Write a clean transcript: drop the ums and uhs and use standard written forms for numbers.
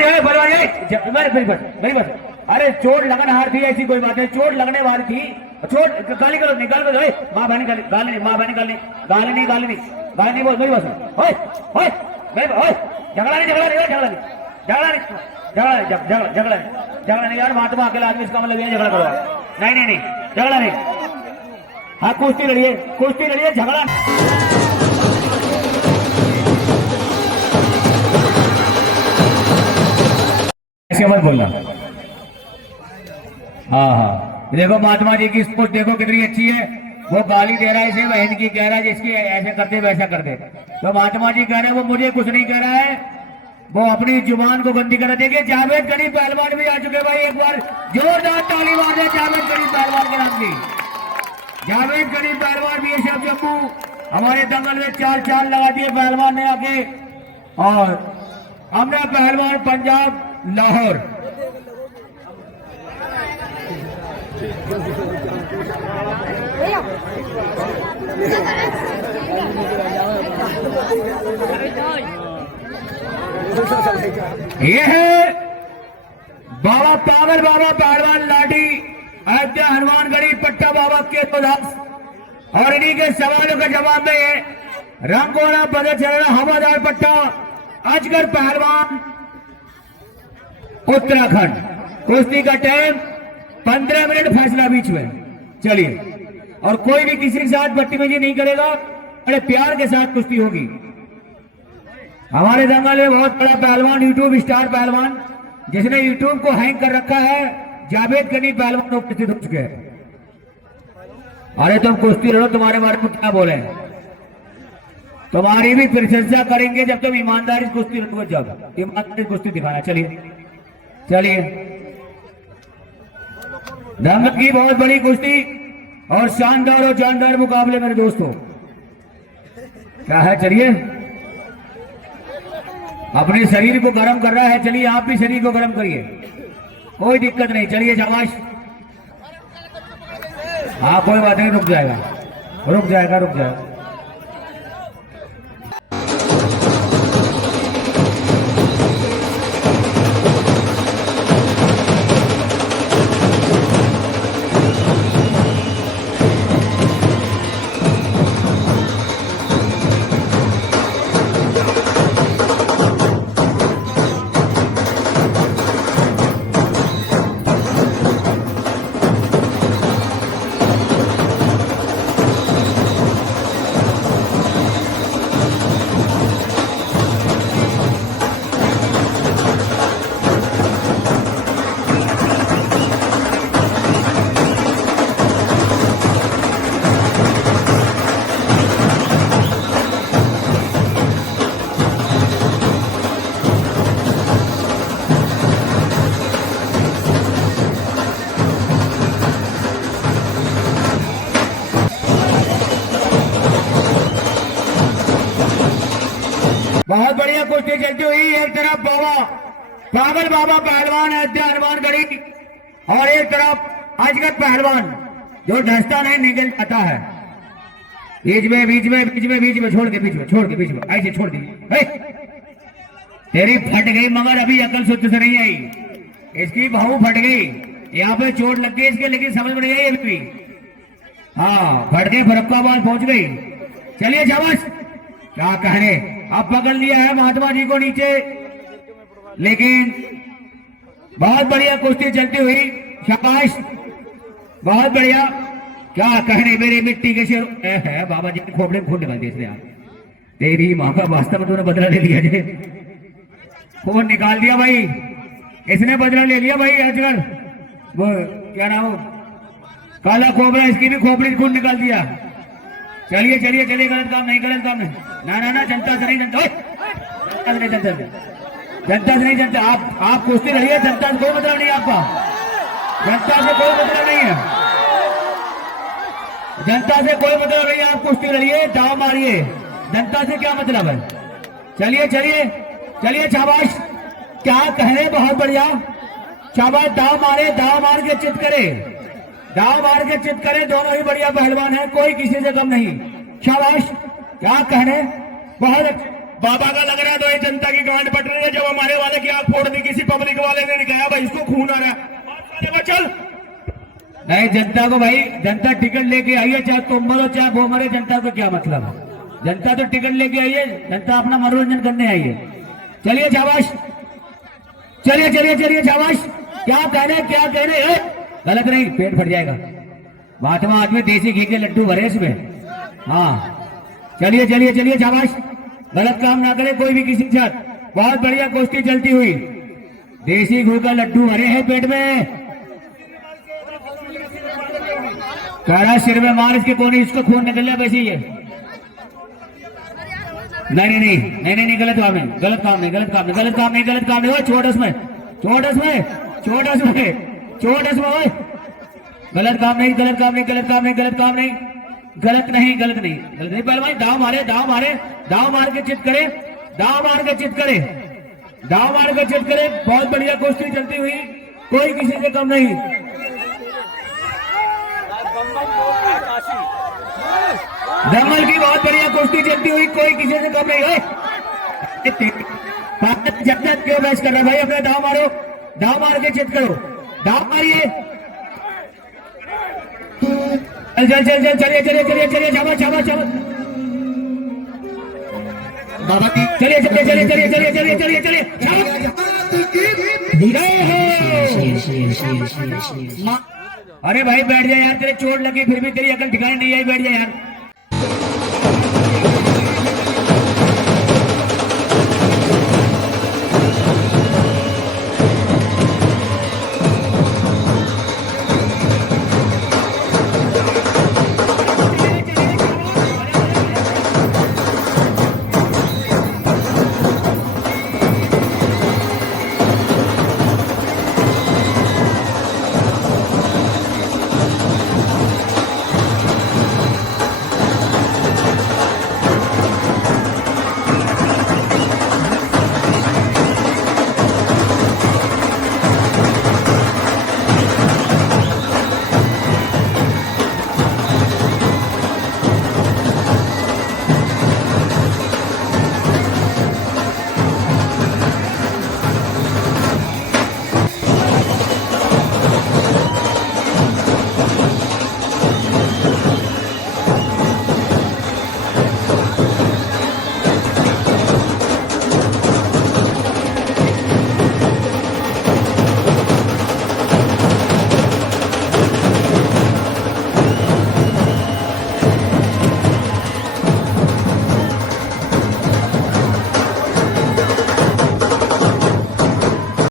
नहीं मेरी बात। अरे चोट लगन हार थी, ऐसी कोई बात नहीं, चोट लगने वाली थी। चोट गाली करो, निकाल कर माँ बहन गाली गाली नहीं, माँ बहन गाली गाली नहीं, गाली नहीं, गाली नहीं बोल, मेरी बात सुन। ओए झगड़ा नहीं, झगड़ा नहीं, झगड़ा नहीं, झगड़ा नहीं, झगड़ा नहीं यार। महात्मा अकेला आदमी, इसका मतलब ये झगड़ा करो। नहीं नहीं नहीं, झगड़ा नहीं। हाँ कुश्ती लड़िए, कुश्ती लड़िए, झगड़ा ऐसे मत बोलना। हाँ देखो महात्मा जी की स्पोर्ट देखो कितनी अच्छी है। वो गाली दे रहा है इसे, बहन की कह रहा है जिसकी ऐसे करते वैसा करते। तो महात्मा जी कह रहे हैं वो मुझे कुछ नहीं कह रहा है, वो अपनी जुबान को गंदी कर। देखिए जावेद गरीब पहलवान भी आ चुके भाई, एक बार जोरदार ताली मार दे जावेद गरीब पहलवान के नाम की। जावेद गरीब पहलवान भी सब जम्मू हमारे दंगल में 4 लगा दिए पहलवान ने आके। और हमने पहलवान पंजाब लाहौर ये है बाबा पागल बाबा पहलवान लाठी अयोध्या हनुमानगढ़ी पट्टा बाबा के दास। और इन्हीं के सवालों के जवाब में ये रंगोला बदल चल हवादार पट्टा अजगर पहलवान उत्तराखंड। कुश्ती का टाइम 15 मिनट, फैसला बीच में। चलिए, और कोई भी किसी के साथ बदतमीजी नहीं करेगा, बड़े प्यार के साथ कुश्ती होगी। हमारे दंगल में बहुत बड़ा पहलवान, यूट्यूब स्टार पहलवान, जिसने यूट्यूब को हैंग कर रखा है, जावेद गनी पहलवान उपस्थित हो चुके हैं। अरे तुम कुश्ती लड़ो, तुम्हारे बारे में क्या बोले, तुम्हारी भी प्रशंसा करेंगे जब तुम ईमानदारी से कुश्ती लड़ो। जब ईमानदारी कुश्ती दिखाना। चलिए चलिए, दंगल की बहुत बड़ी कुश्ती और शानदार और जानदार मुकाबले मेरे दोस्तों। क्या है, चलिए अपने शरीर को गर्म कर रहा है। चलिए आप भी शरीर को गर्म करिए, कोई दिक्कत नहीं। चलिए शाबाश। हाँ कोई बात नहीं, रुक जाएगा रुक जाएगा रुक जाएगा। बहुत बढ़िया कुश्ती चलती हुई। एक तरफ बाबा पागल बाबा पहलवान अयोध्या हनुमानगढ़ी और एक तरफ अजगर पहलवान जो ढसता नहीं निकल जाता है। बीच में बीच में बीच में बीच में छोड़ के बीच में छोड़ के बीच में ऐसे छोड़ दी। तेरी फट गई मगर अभी अकल शुद्ध से नहीं आई, इसकी बहू फट गई। यहाँ पे चोट लग गई इसके, लेकिन समझ में नहीं आई अभी। हाँ फट गई, फरक्काबाद पहुंच गई। चलिए शाबाश। क्या कहने, अब पकड़ लिया है महात्मा जी को नीचे, लेकिन बहुत बढ़िया कुश्ती चलती हुई। शाबाश, बहुत बढ़िया। क्या कहने मेरे मिट्टी के शेर है। बाबा जी खोपड़े में खून निकाल दिया इसने यार। तेरी माँ का वास्तव में तूने बदला ले लिया जे, खून निकाल दिया भाई इसने, बदला ले लिया भाई। अजगर वो क्या नाम, काला खोपड़ा, इसकी भी खोपड़ी खून निकाल दिया। चलिए चलिए चलिए, गलत काम नहीं, गलत काम नहीं। ना ना ना, जनता से नहीं, जनता से नहीं, जनता से नहीं, जनता। आप कुश्ती लड़िए, जनता से कोई मतलब नहीं आपका, जनता से कोई मतलब नहीं है, जनता से कोई मतलब नहीं। आप कुश्ती लड़िए, दाव मारिए, जनता से क्या मतलब है। चलिए चलिए चलिए, शाबाश। क्या कहे, बहुत बढ़िया, शाबाश। दाव मारे, दाव मार के चित करे, दाव मार के चित करे। दोनों ही बढ़िया पहलवान हैं, कोई किसी से कम नहीं। शाबाश, क्या कहने, बहुत बाबा का लग रहा है तो ये जनता की गांड पट रही है। जब हमारे वाले की आंख फोड़ दी किसी पब्लिक वाले ने कहा भाई इसको खून आ रहा है, चल। नहीं, जनता को भाई, जनता टिकट लेके आई है, चाहे तुम मरो चाहे वो मरे, जनता को क्या मतलब है? जनता तो टिकट लेके आई है, जनता अपना मनोरंजन करने आई है। चलिए शाबाश, चलिए चलिए चलिए शाबाश। क्या कहने, क्या कहने, गलत नहीं, पेट फट जाएगा। महात्मा आदमी देसी घी के लड्डू भरे इसमें। हाँ चलिए चलिए चलिए शाबाश, गलत काम ना करे कोई भी किसी के साथ। बहुत बढ़िया कुश्ती चलती हुई, देसी घी का लड्डू भरे हैं पेट में। कह रहा सिर में मार इसके, कौन इसको खून निकल जाए वैसे ही है। नहीं नहीं नहीं नहीं नहीं, गलत काम नहीं, गलत काम नहीं, गलत काम नहीं, गलत काम नहीं, गलत काम नहीं। छोड़ उसमें, छोड़ उसमें, छोड़ उसमें, छोड़ उसमें। गलत काम नहीं, गलत काम नहीं, गलत काम नहीं, गलत काम नहीं, गलत नहीं, गलत नहीं, गलत नहीं। पहलवान दाव मारे, दाव मारे, दाव मार के चित करे, दाव मार के चित करे, दाव मार के चित करे। बहुत बढ़िया कुश्ती चलती हुई, कोई किसी से कम नहीं। दमल की बहुत बढ़िया कुश्ती चलती हुई, कोई किसी से कम नहीं है। जन्नत क्यों बहस कर रहा भाई? अपने दाव मारो, दाव मार के चित करो, दाव मारिए। चल चल चल चल, चलिए चलिए चलिए चलिए, शाबाश शाबाश शाबाश बाबा, चलिए चलिए चलिए चलिए चलिए चलिए चलिए चलिए। अरे भाई बैठ जा यार, तेरे चोट लगी फिर भी तेरी अकल ठिकाने नहीं आई, बैठ जा यार।